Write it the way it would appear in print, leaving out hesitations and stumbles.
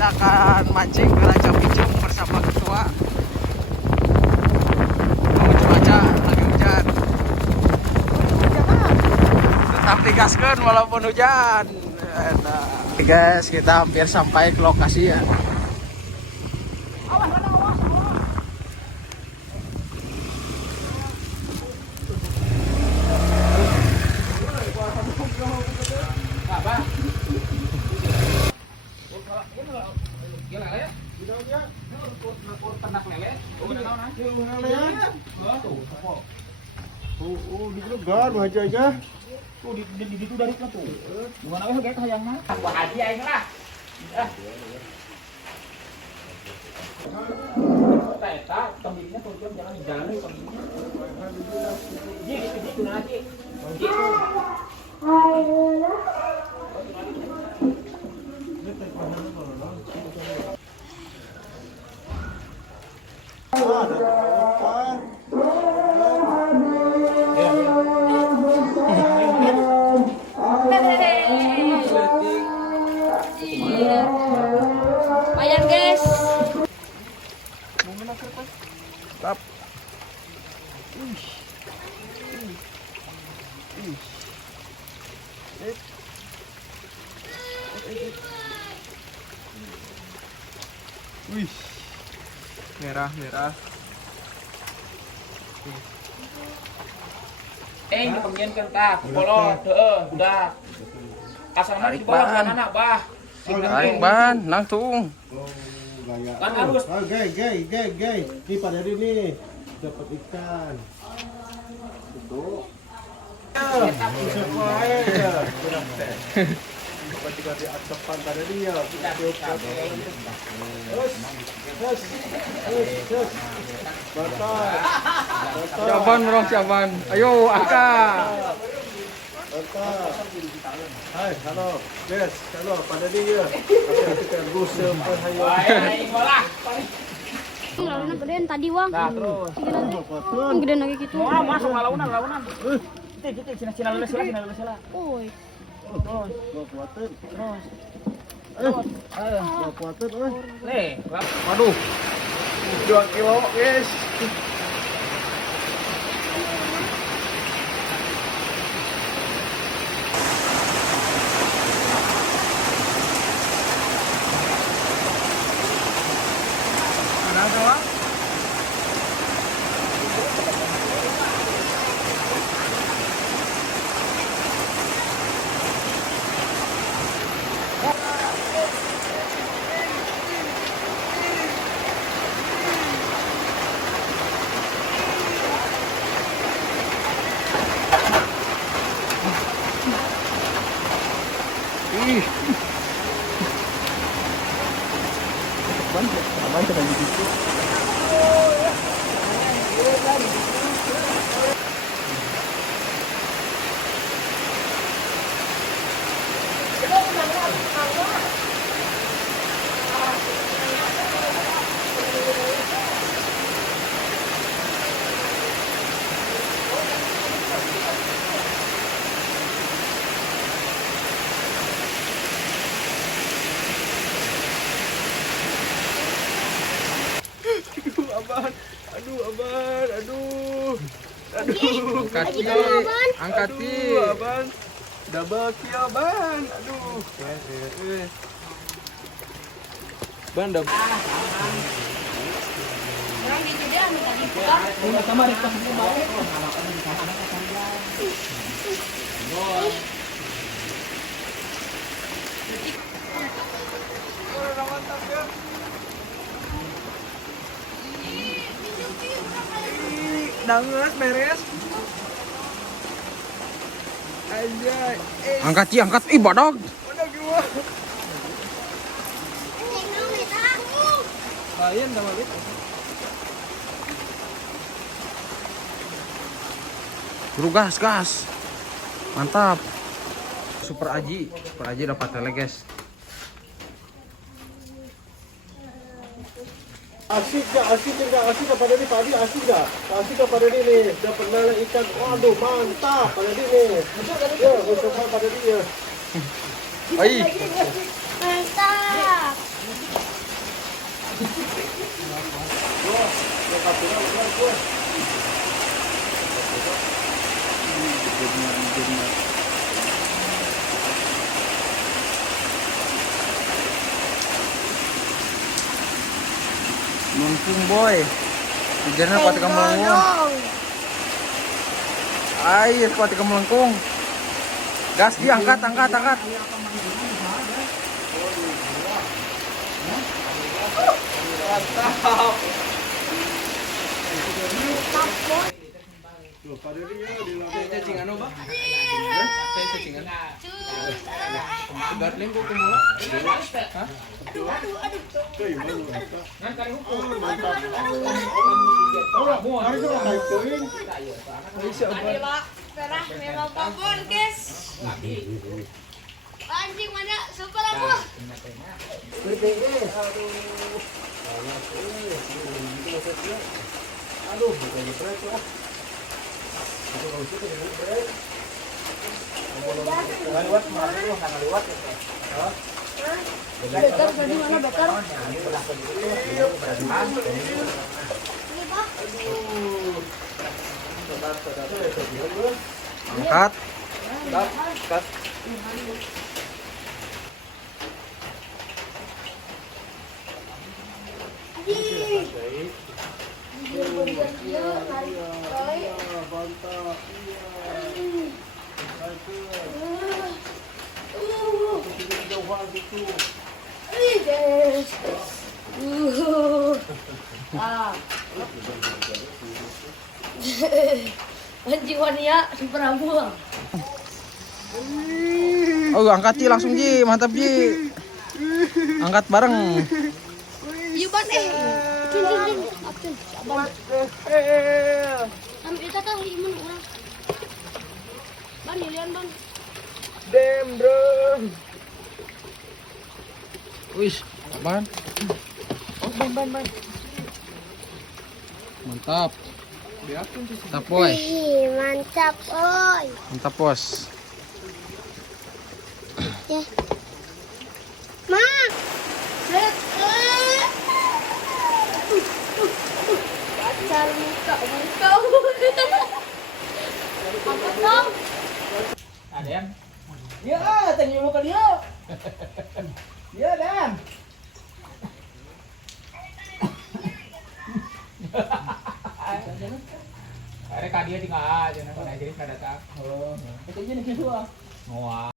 kita akan mancing ke Raja Pincung bersama ketua. Cuaca lagi hujan. Tetap digaskan walaupun hujan. Oke guys, kita hampir sampai ke lokasi ya. Di Gregan aja. Tuh di situ dari tuh. Gimana weh kayak hayangna? Wah haji aing lah. Eta tembiknya tuh jangan di jalan tembiknya. Gitu nanti. Lumayan guys. Tap. Wih, merah. Dipengin kan tak, bolot, udah. Asal mah di bawah anak bah. Tarik ban, langsung. Kan harus. Oh, gay. Ini pada ini dapat ikan. Itu. Ketika diacapkan pada dia. Terus. Batas. Caban. Ayo, angkat. Mantap. Hai, halo. Yes, halo pada dia. Kita rusuh perhayo. Lalunan gedean tadi wang. Nah, terus. Gedean lagi gitu. Mau masuk launan. Kita Cina lele sila. Oi. Terus. Gua kuatin. Terus. Gua kuatin, oi. Nih, Waduh. 2 kilo, guys. Ih. Bantu lagi gitu. Aduh. Angkat Aban. Double kill, Ban. Aduh. Ban double. Orang gitu dia minta diputar. sama rekas itu balik. Danges beres. Anjay. Angkat. Ih, badak. Badak gua. Lain sama gitu. Buru gas. Mantap. Super Aji dapat lele, guys. Asik pada ini padi asik pada ini dapat lele ikan. Waduh, mantap pada ini. Ya, untuk pada dia. Baik. Mantap. Melengkung boy. Hujannya kuat ka melengkung. Air kuat ka melengkung. Gas diangkat, angkat. Tuh, pada dia di lantai. Cacing anu, Bang? Saya cacingan. Garling ko kumula. Hah? Kayak mana? Ngan kali hukum. Mantap. Hari itu kayak kering. Perah memang babon, guys. Anjing mana? Super aku. Aduh, bukan jepret lah. Lewat mana tuh? Nggak lewat ya? Better tadi mana better? Angkat. Kat. Bantah. Jauhan gitu. Anjing wania super aku. Oh, angkat Ji langsung Ji, mantap Ji. Angkat bareng. Iya ban Cun. Apun. Saban. Am eta tah iman urang. Ban lian ban. Damn, bro. Wih, apaan? Oh, ban. Mantap. Mantap, boy. Mantap, oi. Mantap, bos. Ma. Pacar muka. Angkat dong. Ada yang? Ya, tanya muka dia. Ya, Dan. Ada kadia tinggal aja, nanti jadi kada tak. Oh, itu jadi kedua. Wah.